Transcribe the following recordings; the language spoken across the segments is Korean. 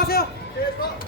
하세요 하세요 오케이, 좋아.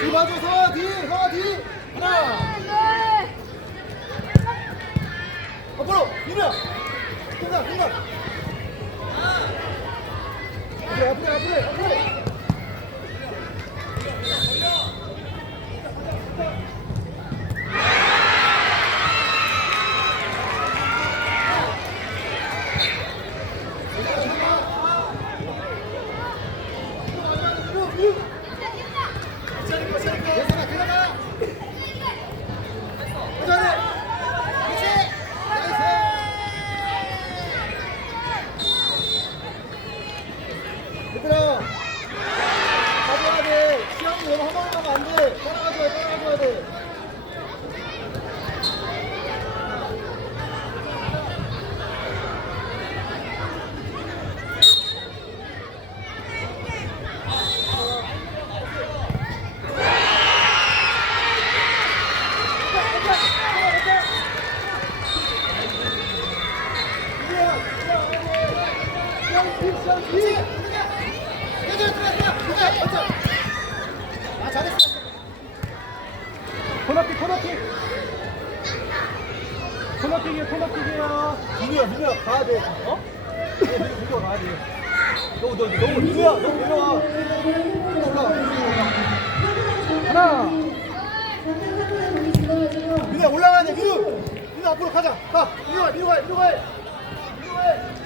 뒤 봐줘 성아 뒤 성아 뒤 하나 앞으로 밀어 공간 공간 앞으로 앞으로 앞으로 앞으로 예상아 들어가 도전해 그렇지 나이스 얘들아 가져야 돼 시험이 너무 한 방에 가면 안돼 따라가줘야 돼 따라가줘야 돼 아 잘했어 코너킥 코너킥. 코너킥이에요 코너킥이에요. 민우야 민우야 가야 돼. 어? 민우야 가야 돼너 너 너무 민우야 너 내려와 올라가 하나. 민우야 올라가야 돼. 민우 민우 앞으로 가자. 가. 민우야 민우가 민우가 해 민우가. 해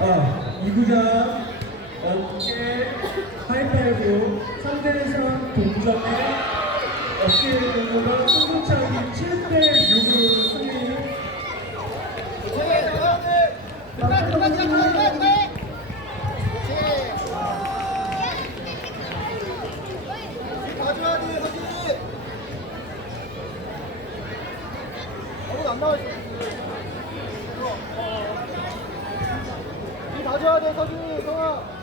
아, 이구장 어깨 하이파이브 3대3 동점에 어깨 동료가 승부차기 7대 6으로 승리 안 나와 있어 이 가져야 돼 서진이 성아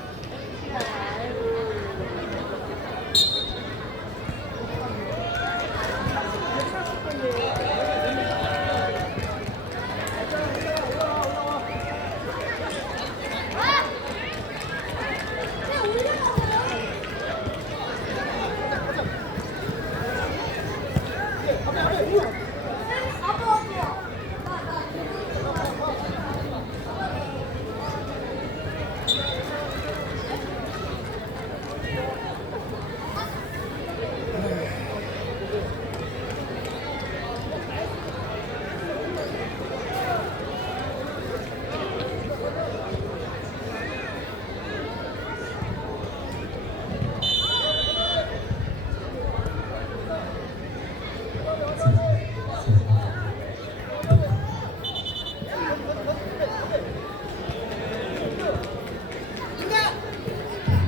앞에 앞에 민우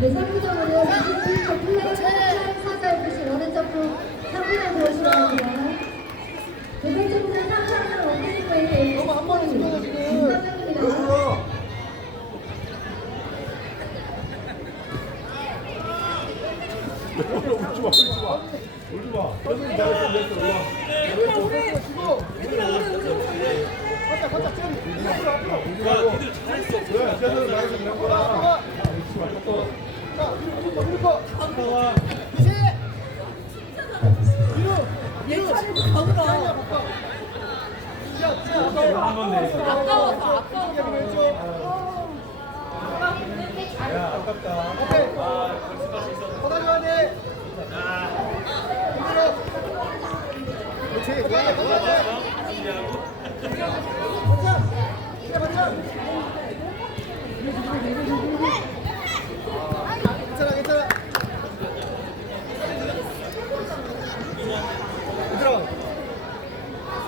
네, 3부점으로 21초 플레이 사자 FC 원앤점프 3부점 들어오시기 바랍니다. 두 번째 분은 3부점으로 원앤점프 있는 너무 한 번에 집중해 지금 김선정입니다. 여기서 울지 마 울지 마 울지 마 선생님 잘했어 잘했어 올라 왼쪽 오른쪽 치고 걷자 걷자 좀 앞으로 앞으로 왜 쟤들은 나에서 그냥 돌아 거야 돌아 자 밀고 밀고 밀고 그렇지 민우 민우 아니야 바꿔 야 진짜 아까워 아까워서, 아까워서 아깝다 오케이 걷어줘야 돼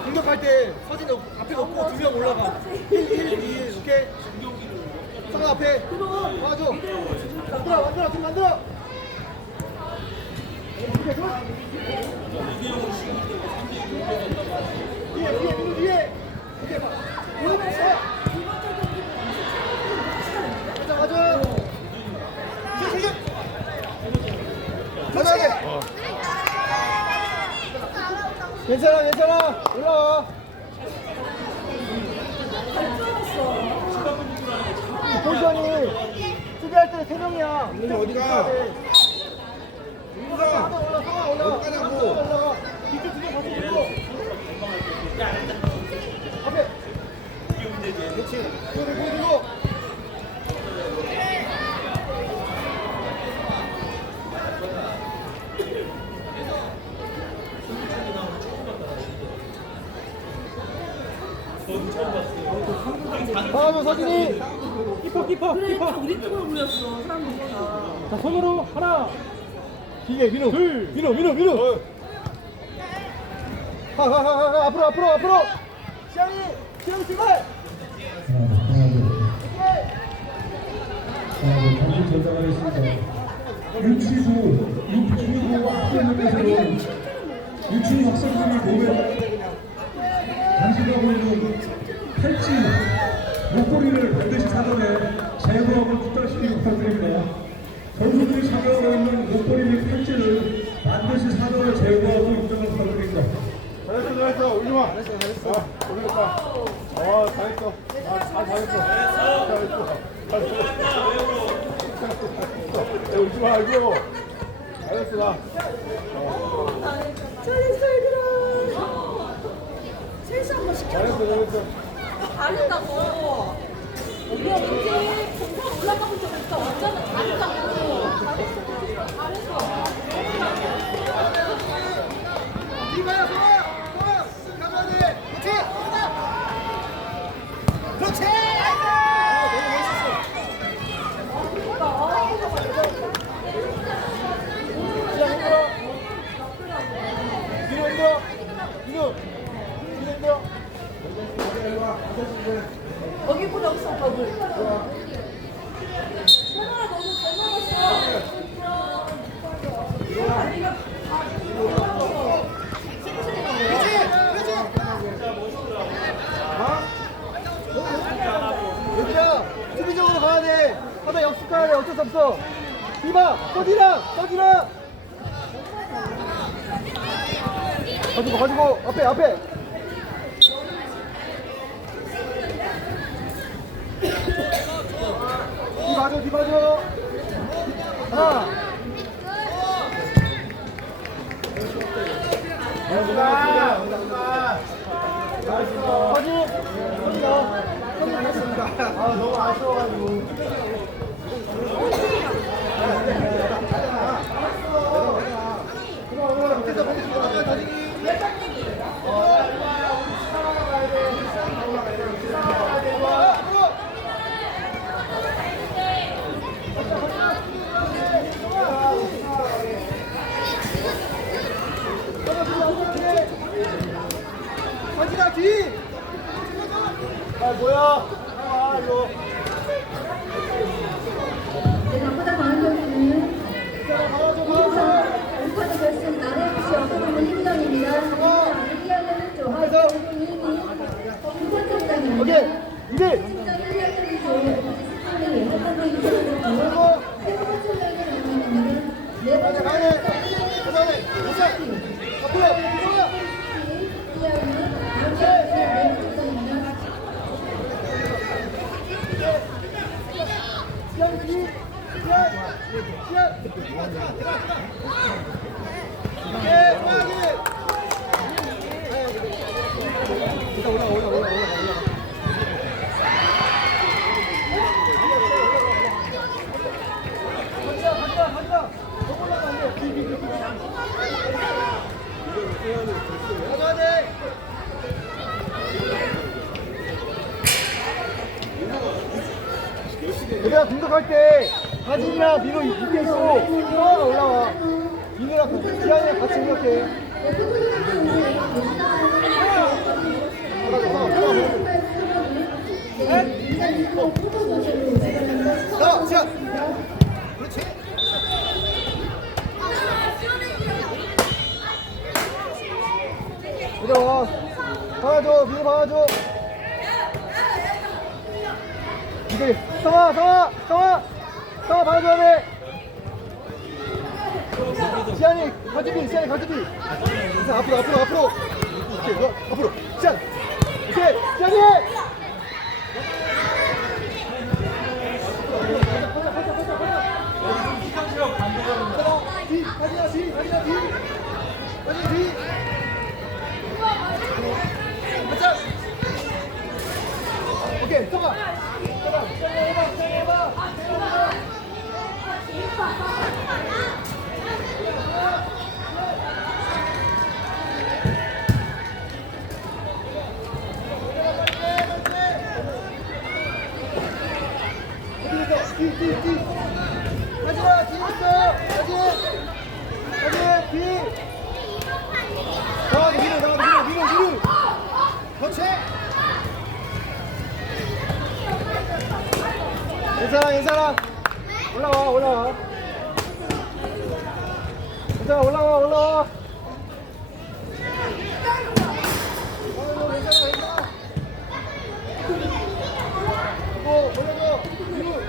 공격할 때 서진 앞에 놓고 두 명 올라가 1, 1, 2 오케이 앞에 오케이 괜찮아 괜찮아 올라와 포지션이 수비할 때는 3명이야 어디가 다음은 서진이. 키퍼, 키퍼, 키퍼. 우리 쪽으로 물렸어 사람들이 다. 자, 손으로 하나. 길게 민호. 둘. 민호, 민호, 민호. 하, 하, 하, 하, 하, 앞으로, 앞으로, 앞으로. 시영이, 시영이 출발. 유치부, 유치부 학생들께서는 유치부 학생들이 몸에 장식하고 있는 팔찌, 목걸이를 반드시 사전에 제거하고 투자시키기 부탁드립니다. 선수들이 착용하고 있는 목걸이 및 팔찌를 반드시 사전에 제거하고 입장을 부탁드립니다. 잘했어, 잘했어. 잘했어. 아. 어, 잘했어. 아, 잘 잘했어. 잘했어. 잘했어. 야, 울지 말고. 잘했어, 나. 잘했어 얘들아. 셋이 한번 시켜. 잘했어, 잘했어. 다른다고. 우리가 언제 정상 올라가본 적 없다. 완전히 다르다고. 잘했어. 잘했어. 이거야, 소아, 소아, 가져야 돼. 그렇지. 그렇지. 아, 너무 멋있었어. 시작 힘들어. 민호 힘들어. 민호. 민호 힘들어. 여기보다 없어 물. 소나라 너무 잘 먹었어. 수비적으로 가야 돼. 하다 역습 가야 돼. 어쩔 수 없어. 이봐 서진아 서진아 가지고 가지고 앞에 앞에 봐줘 하나 됐습니다 아 너무 아쉬워가지고 서진아 뒤! 아 뭐야? 아 이거 네, 나보다 많은 경기는 가야죠 가야죠 인터넷 결승 나래FC 어서동문 팀장입니다. 이하는 쪽 하이브 2위 김선정장입니다. 오케이 2대 팀장 1학년 기조 스타일이 한번더 이기는 쪽 세 번째 라인에 남아있는 네 번째 가야 돼 가야 돼 가야 돼 가자 앞으로 뭐야 이하는 이렇게 네 번째 팀장입니다. 시간 뒤 시간 시간 오케이 좋아하기 올라 올라 올라 올라 올라 간다 간다 간다 더 올라가 안돼 비비비 가야 돼 공격할 때 하진이랑 민호 밑에 있고 서아가 올라와 민호랑 지한이랑 같이 공격해 자, 자. 그렇지. 들어와. 봐줘, 민호 봐줘. 이제 성화 성화 성화. 성화 바로 줘야 돼. 시안이 가지비 시안이 가지비. 앞으로 앞으로 앞으로. 오케이 좋아 앞으로. 시안. 오케이 시안이. 뒤 가지나 뒤 가지나 그렇지! 괜찮아 괜찮아 올라와 올라와 괜찮아 올라와 올라와 어, 올라가. 이거.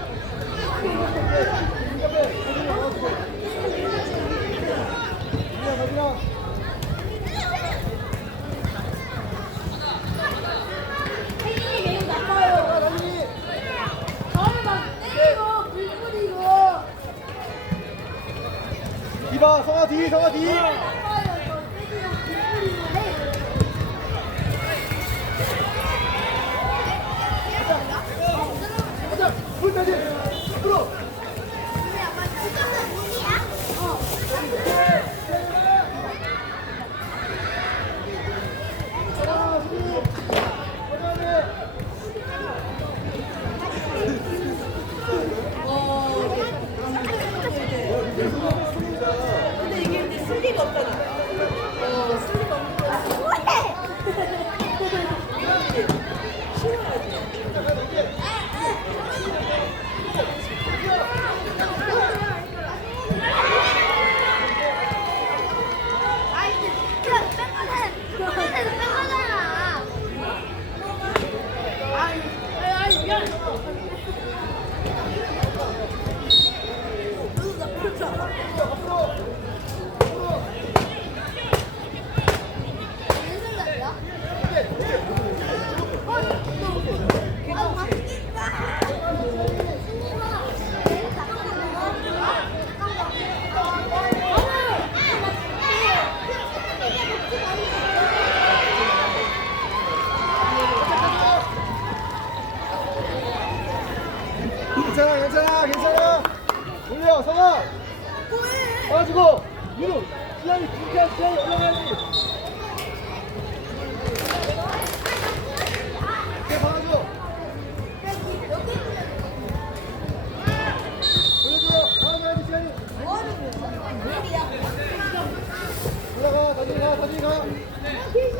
吧，双杀敌，双杀。何?